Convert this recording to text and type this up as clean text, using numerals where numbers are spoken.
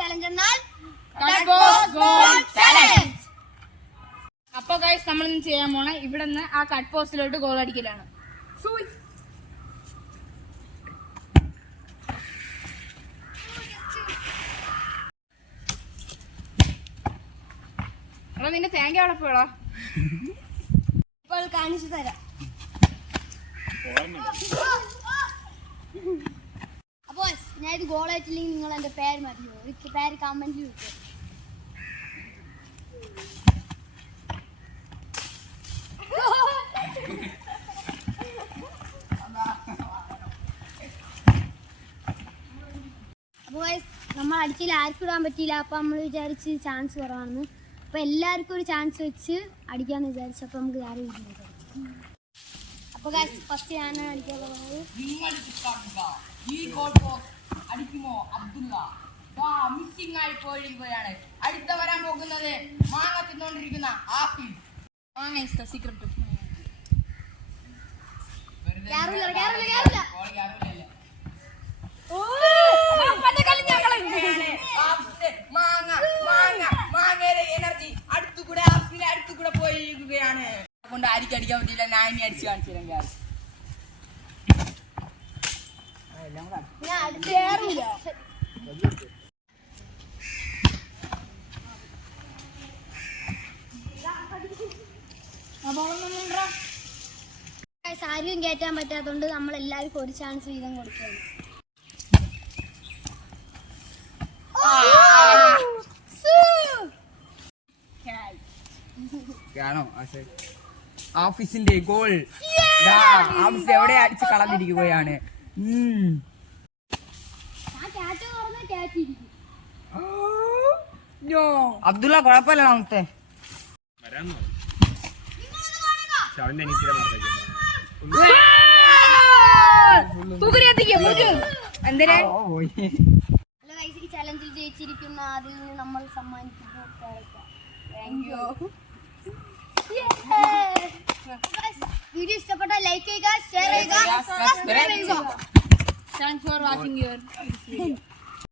Challenge എന്നാൽ അപ്പൊ guys നമ്മളിന്ന് ചെയ്യാൻ പോണ ഇവിടെ നിന്ന് ആ കട്ട് പോസ്റ്റിലോട്ട് ഗോൾ അടിക്കലാണ്. നിന്റെ തേങ്ങ അവിടെ പോയടാ. ഇപ്പോൾ കാണിച്ചു തരാം. അപ്പോ ഞാൻ ഇത് ഗോളായിട്ടില്ലെങ്കിൽ നിങ്ങൾ എന്റെ പേര് മതിയോ? പേര് കമന്റിൽ വിട്ടു. അപ്പോൾ നമ്മൾ അടിച്ചിൽ ആർക്കും ഇടാൻ പറ്റിയില്ല. അപ്പം നമ്മൾ വിചാരിച്ച് ചാൻസ് കുറവാണെന്ന്. അപ്പം എല്ലാവർക്കും ഒരു ചാൻസ് വെച്ച് അടിക്കാമെന്ന് വിചാരിച്ചു. അപ്പം നമുക്ക് ആരും ഇരിക്കുന്നത്. അപ്പോൾ ഫസ്റ്റ് ഞാനാണ് അടിക്കാൻ പോകുന്നത്. അടിക്കുമോ അബ്ദുള്ള? മിസ്സിംഗ് ആയി പോയിരിക്കുകയാണ്. അടുത്ത വരാൻ പോകുന്നത് മാങ്ങ തിന്നോണ്ടിരിക്കുന്ന ആഫീസ്. സീക്രട്ട് എനർജി അടുത്തുകൂടെ അടുത്തുകൂടെ പോയിരിക്കുകയാണ്. കൊണ്ട് ആയിരിക്കും അടിക്കാൻ പറ്റില്ല. ഞാൻ ഇനി അടിച്ചു കാണിച്ചു തരാം. ആരും കയറ്റാൻ പറ്റാത്തതുകൊണ്ട് നമ്മൾ എല്ലാവർക്കും ഒരു ചാൻസ് വീതം കൊടുക്കുകയാണ്. ഓഫീസിന്റെ ഗോൾ ആഫീസ് എവിടെ അടിച്ച് കളഞ്ഞിരിക്കുകയാണ്. അബ്ദുള്ള കുഴപ്പമില്ല. നമുക്ക് ചലഞ്ചിൽ ജയിച്ചിരിക്കുന്ന അതിൽ നിന്ന് നമ്മൾ സമ്മാനിക്കുന്നു. വീഡിയോ ഇഷ്ടപ്പെട്ട ലൈക്ക് ചെയ്യുക, ഷെയർ ചെയ്യുക, സബ്സ്ക്രൈബ് ചെയ്യുക. Thanks for watching your